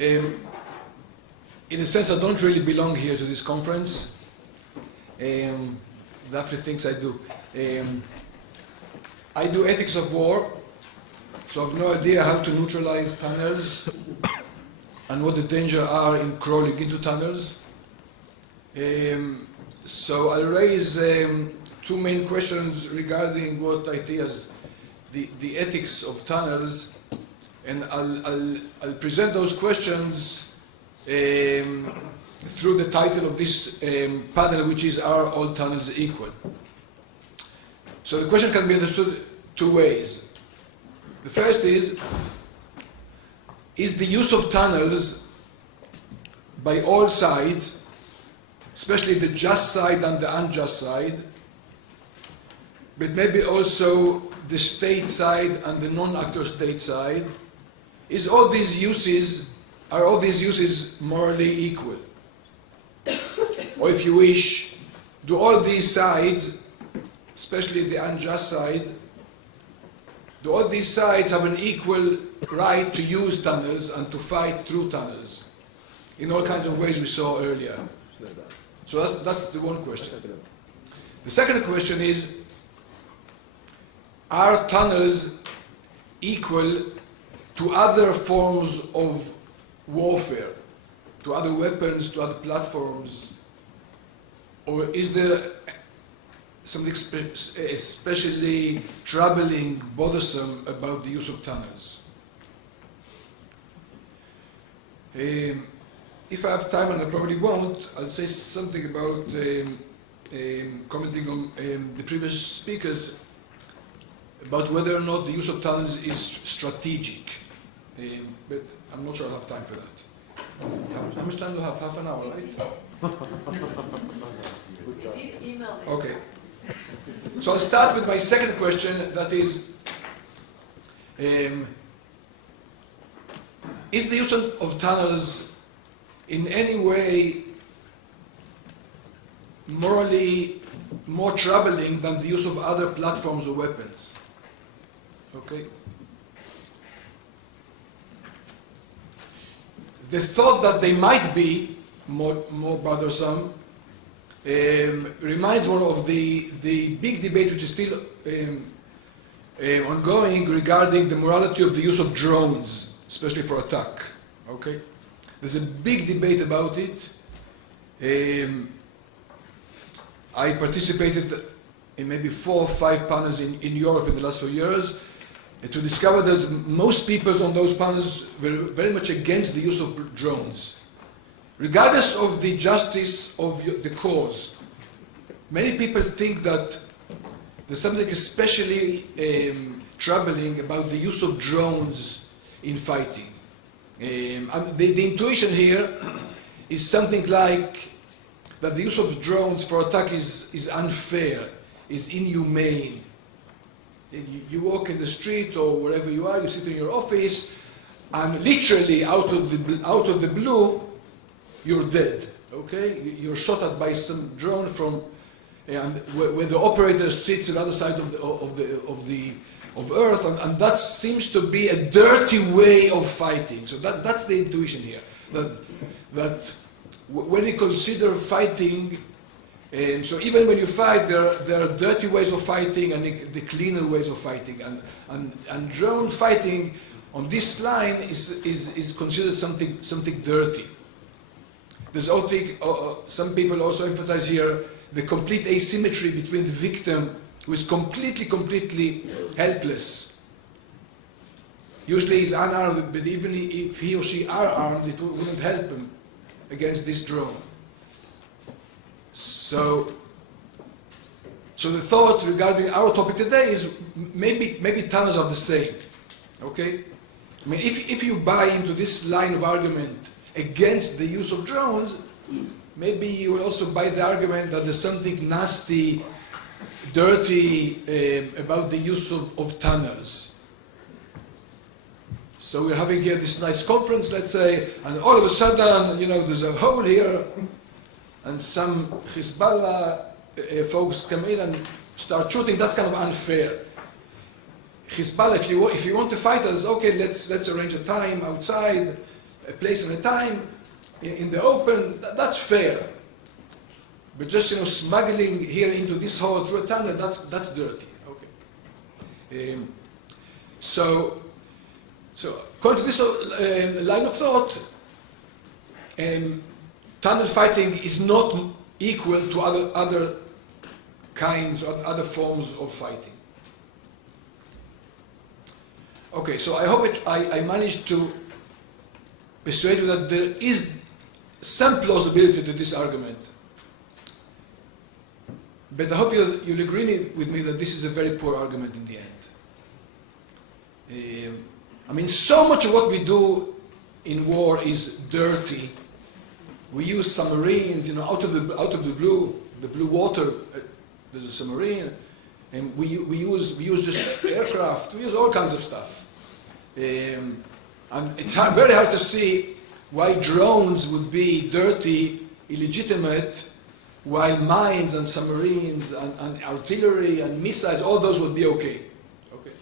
In a sense, I don't really belong here to this conference. Daphne thinks I do. I do ethics of war, so I have no idea how to neutralize tunnels and what the dangers are in crawling into tunnels. So I'll raise two main questions regarding what I see as the ethics of tunnels, and I'll present those questions through the title of this panel, which is "Are all tunnels equal?" So the question can be understood two ways. The first is the use of tunnels by all sides, especially the just side and the unjust side, but maybe also the state side and the non-actor state side, are all these uses morally equal? Or if you wish, do all these sides, especially the unjust side, do all these sides have an equal right to use tunnels and to fight through tunnels in all kinds of ways we saw earlier? So that's the one question. The second question is, are tunnels equal to other forms of warfare, to other weapons, to other platforms? Or is there something especially troubling, bothersome about the use of tunnels? If I have time, and I probably won't, I'll say something about commenting on the previous speakers about whether or not the use of tunnels is strategic. But I'm not sure I'll have time for that. How much time do I have? Half an hour, right? Email me. Okay. So I'll start with my second question, that is the use of tunnels in any way morally more troubling than the use of other platforms or weapons? Okay. The thought that they might be more bothersome reminds one of the big debate which is still ongoing regarding the morality of the use of drones, especially for attack. Okay, there's a big debate about it. I participated in maybe 4 or 5 panels in Europe in the last few years to discover that most people on those panels were very much against the use of drones. Regardless of the justice of the cause, many people think that there's something especially troubling about the use of drones in fighting. And the intuition here is something like that the use of drones for attack is unfair, is inhumane. You walk in the street or wherever you are, you sit in your office, and literally out of the blue, you're dead. Okay, you're shot at by some drone from, and where the operator sits on the other side of Earth, and that seems to be a dirty way of fighting. So that's the intuition here. That when you consider fighting. So even when you fight, there are dirty ways of fighting and the cleaner ways of fighting, and drone fighting on this line is considered something dirty. There's also some people also emphasize here the complete asymmetry between the victim, who is completely helpless. Usually he's unarmed, but even if he or she are armed, it wouldn't help him against this drone. So the thought regarding our topic today is maybe tunnels are the same. Okay? I mean, if you buy into this line of argument against the use of drones, maybe you will also buy the argument that there's something nasty, dirty about the use of tunnels. So we're having here this nice conference, let's say, and all of a sudden, there's a hole here, and some Hezbollah folks come in and start shooting. That's kind of unfair. Hezbollah, if you want to fight us, okay, let's arrange a time outside. a place and a time in the open, that's fair. But just smuggling here into this hole through a tunnel, that's dirty. Okay. So according to this line of thought, tunnel fighting is not equal to other kinds or other forms of fighting. Okay, so I hope I managed to persuade you that there is some plausibility to this argument. But I hope you'll agree with me that this is a very poor argument in the end. I mean, so much of what we do in war is dirty. We use submarines, out of the blue water. There's a submarine, and we use just aircraft. We use all kinds of stuff, and it's very hard to see why drones would be dirty, illegitimate, while mines and submarines and artillery and missiles, all those would be okay. Okay.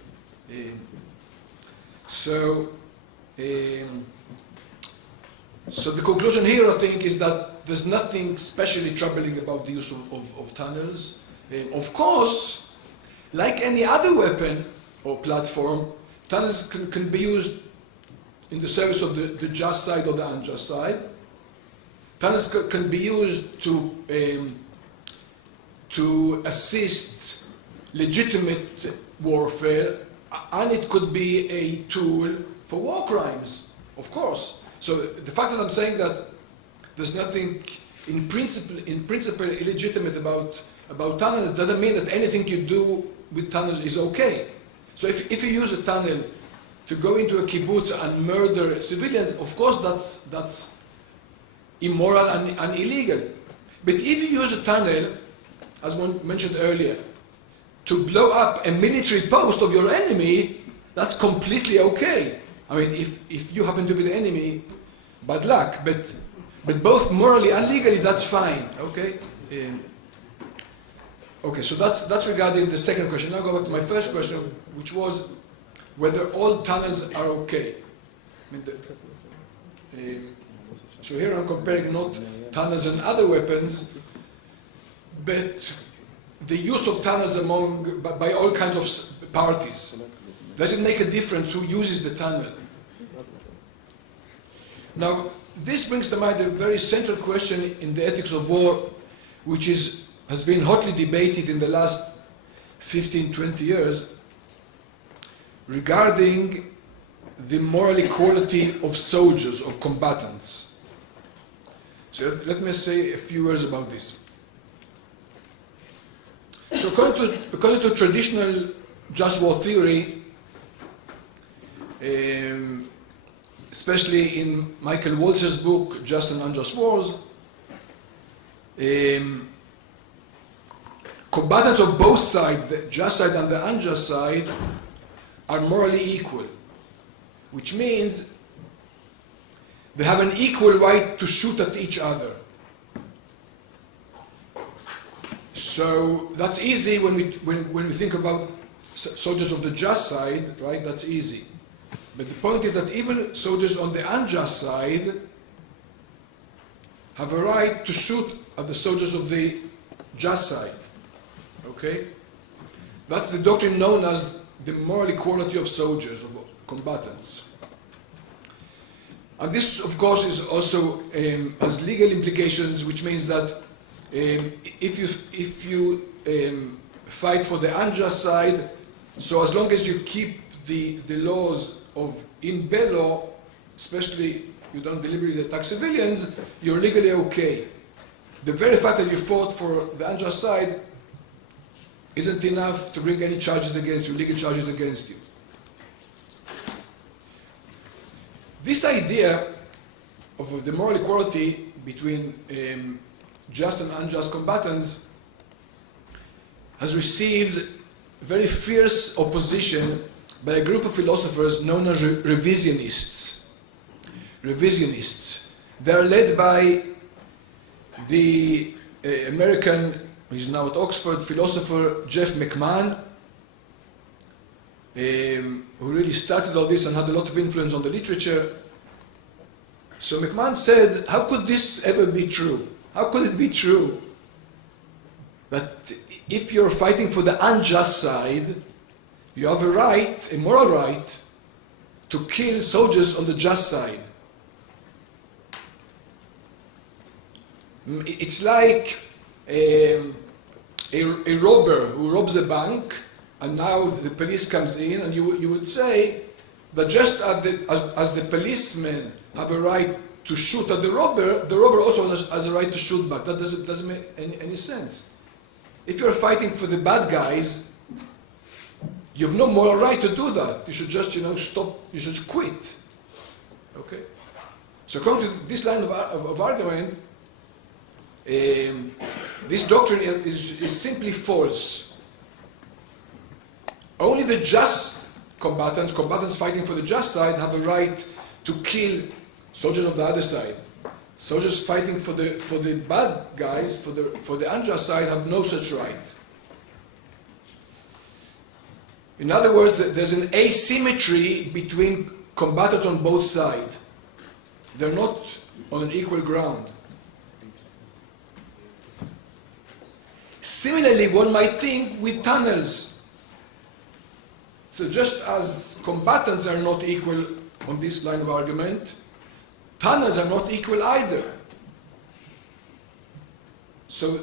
So the conclusion here, I think, is that there's nothing especially troubling about the use of tunnels. Of course, like any other weapon or platform, tunnels can be used in the service of the just side or the unjust side. Tunnels can be used to assist legitimate warfare, and it could be a tool for war crimes, of course. So the fact that I'm saying that there's nothing in principle illegitimate about tunnels doesn't mean that anything you do with tunnels is okay. So if you use a tunnel to go into a kibbutz and murder civilians, of course that's immoral and illegal. But if you use a tunnel, as one mentioned earlier, to blow up a military post of your enemy, that's completely okay. I mean, if you happen to be the enemy, bad luck. But both morally and legally, that's fine. Okay. Okay. So that's regarding the second question. Now go back to my first question, which was whether all tunnels are okay. I mean, so here I'm comparing not tunnels and other weapons, but the use of tunnels by all kinds of parties. Does it make a difference who uses the tunnel? Now, this brings to mind a very central question in the ethics of war, which has been hotly debated in the last 15, 20 years, regarding the moral equality of soldiers, of combatants. So let me say a few words about this. So according to traditional just war theory, especially in Michael Walzer's book, Just and Unjust Wars, combatants of both sides, the just side and the unjust side, are morally equal, which means they have an equal right to shoot at each other. So that's easy when we think about soldiers of the just side, right? That's easy. But the point is that even soldiers on the unjust side have a right to shoot at the soldiers of the just side. Okay? That's the doctrine known as the moral equality of soldiers, of combatants. And this, of course, is also has legal implications, which means that if you fight for the unjust side, so as long as you keep the laws of in bello, especially you don't deliberately attack civilians, you're legally okay. The very fact that you fought for the unjust side isn't enough to bring any charges against you, legal charges against you. This idea of the moral equality between just and unjust combatants has received very fierce opposition by a group of philosophers known as revisionists. Revisionists. They are led by the American, he's now at Oxford, philosopher Jeff McMahon, who really started all this and had a lot of influence on the literature. So McMahon said, how could this ever be true? How could it be true that if you're fighting for the unjust side, you have a right, a moral right, to kill soldiers on the just side? It's like a robber who robs a bank, and now the police comes in, and you would say that just as the policemen have a right to shoot at the robber also has a right to shoot back. That doesn't make any sense. If you're fighting for the bad guys, you have no moral right to do that. You should just, stop. You should quit. Okay. So according to this line of argument, this doctrine is simply false. Only the just combatants fighting for the just side, have a right to kill soldiers of the other side. Soldiers fighting for the bad guys, for the unjust side, have no such right. In other words, there's an asymmetry between combatants on both sides. They're not on an equal ground. Similarly, one might think with tunnels. So just as combatants are not equal on this line of argument, tunnels are not equal either. So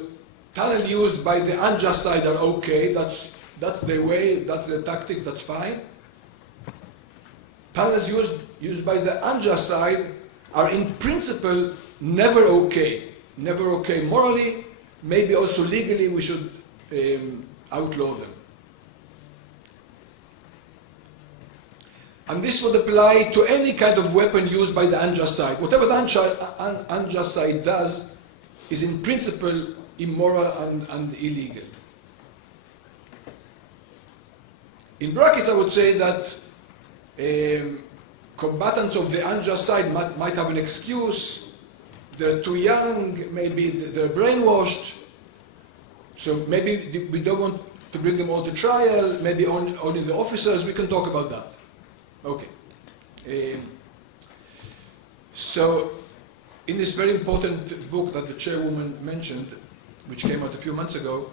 tunnel used by the unjust side are okay, that's their way, that's their tactic, that's fine. Tunnels used by the unjust side are in principle never okay. Never okay morally, maybe also legally we should outlaw them. And this would apply to any kind of weapon used by the unjust side. Whatever the unjust side does is in principle immoral and illegal. In brackets, I would say that combatants of the unjust side might have an excuse. They're too young, maybe they're brainwashed, so maybe we don't want to bring them all to trial, maybe only the officers. We can talk about that. Okay. So, in this very important book that the chairwoman mentioned, which came out a few months ago,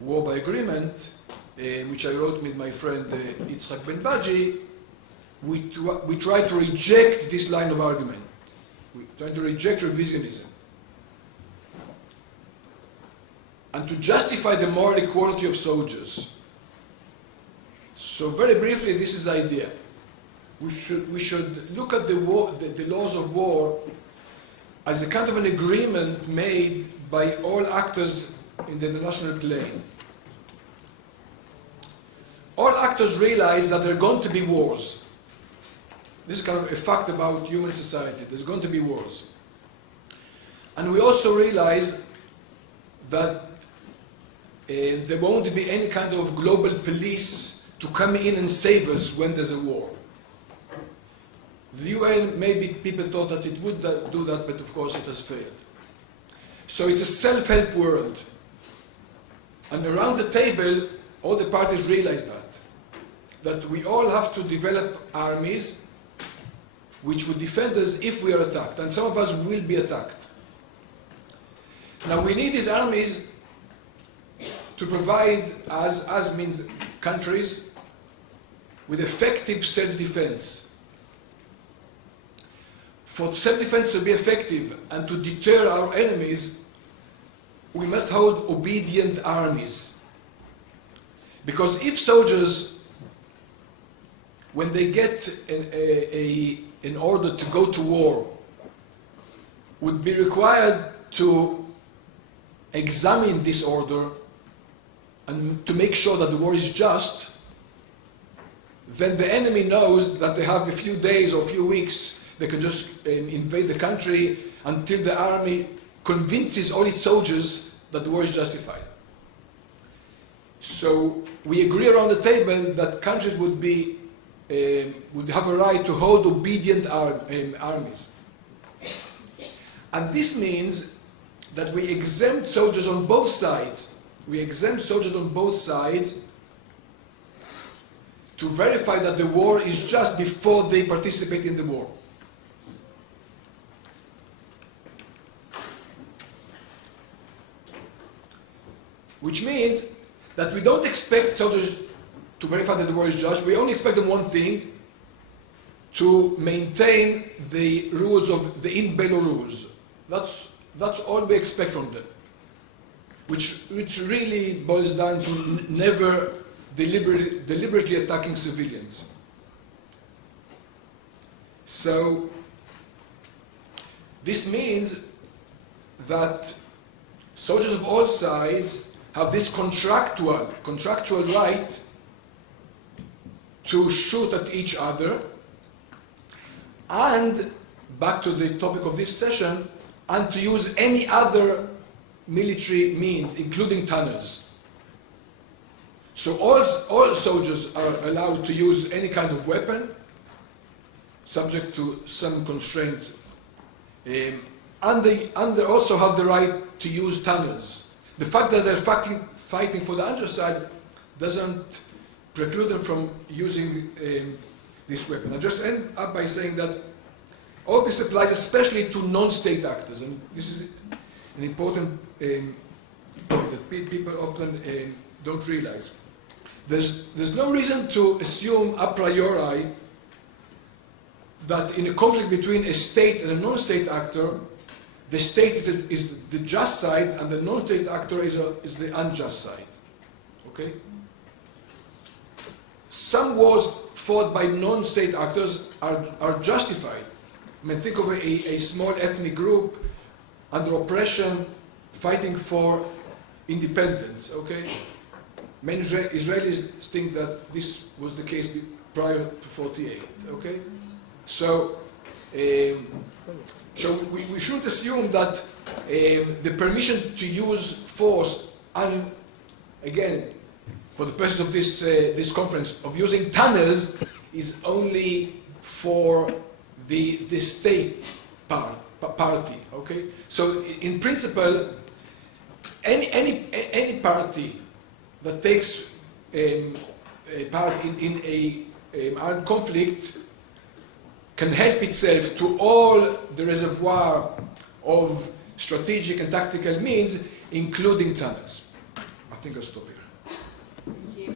War by Agreement, which I wrote with my friend Yitzhak Ben-Baji, we try to reject this line of argument. We try to reject revisionism. And to justify the moral equality of soldiers. So very briefly, this is the idea. We should look at the laws of war as a kind of an agreement made by all actors in the international plane. All actors realize that there are going to be wars. This is kind of a fact about human society. There's going to be wars. And we also realize that there won't be any kind of global police to come in and save us when there's a war. The UN, maybe people thought that it would do that, but of course it has failed. So it's a self-help world. And around the table, all the parties realize that we all have to develop armies which would defend us if we are attacked, and some of us will be attacked. Now we need these armies to provide, as means countries, with effective self-defense. For self-defense to be effective and to deter our enemies, we must hold obedient armies. Because if soldiers, when they get an order to go to war, would be required to examine this order and to make sure that the war is just, then the enemy knows that they have a few days or a few weeks, they can just invade the country until the army convinces all its soldiers that the war is justified. So we agree around the table that countries would have a right to hold obedient armies. And this means that we exempt soldiers on both sides. We exempt soldiers on both sides to verify that the war is just before they participate in the war. which means that we don't expect soldiers to verify that the war is just. We only expect them one thing: to maintain the rules of the in bello rules. That's all we expect from them, which really boils down to never deliberately attacking civilians. So this means that soldiers of all sides have this contractual right to shoot at each other, and back to the topic of this session, and to use any other military means, including tunnels. So all soldiers are allowed to use any kind of weapon, subject to some constraints, and they also have the right to use tunnels. The fact that they're fighting for the underside doesn't preclude them from using this weapon. I'll just end up by saying that all this applies especially to non-state actors, and this is an important point that people often don't realize. There's no reason to assume a priori that in a conflict between a state and a non-state actor, the state is the just side and the non-state actor is the unjust side. Okay? Some wars fought by non-state actors are justified. I mean, think of a small ethnic group under oppression fighting for independence. Okay? Many Israelis think that this was the case prior to 48. Okay? So we should assume that the permission to use force, and again, for the purpose of this conference, of using tunnels, is only for the state party. Okay. So in principle, any party that takes part in a armed conflict can help itself to all the reservoir of strategic and tactical means, including tunnels. I think I'll stop here.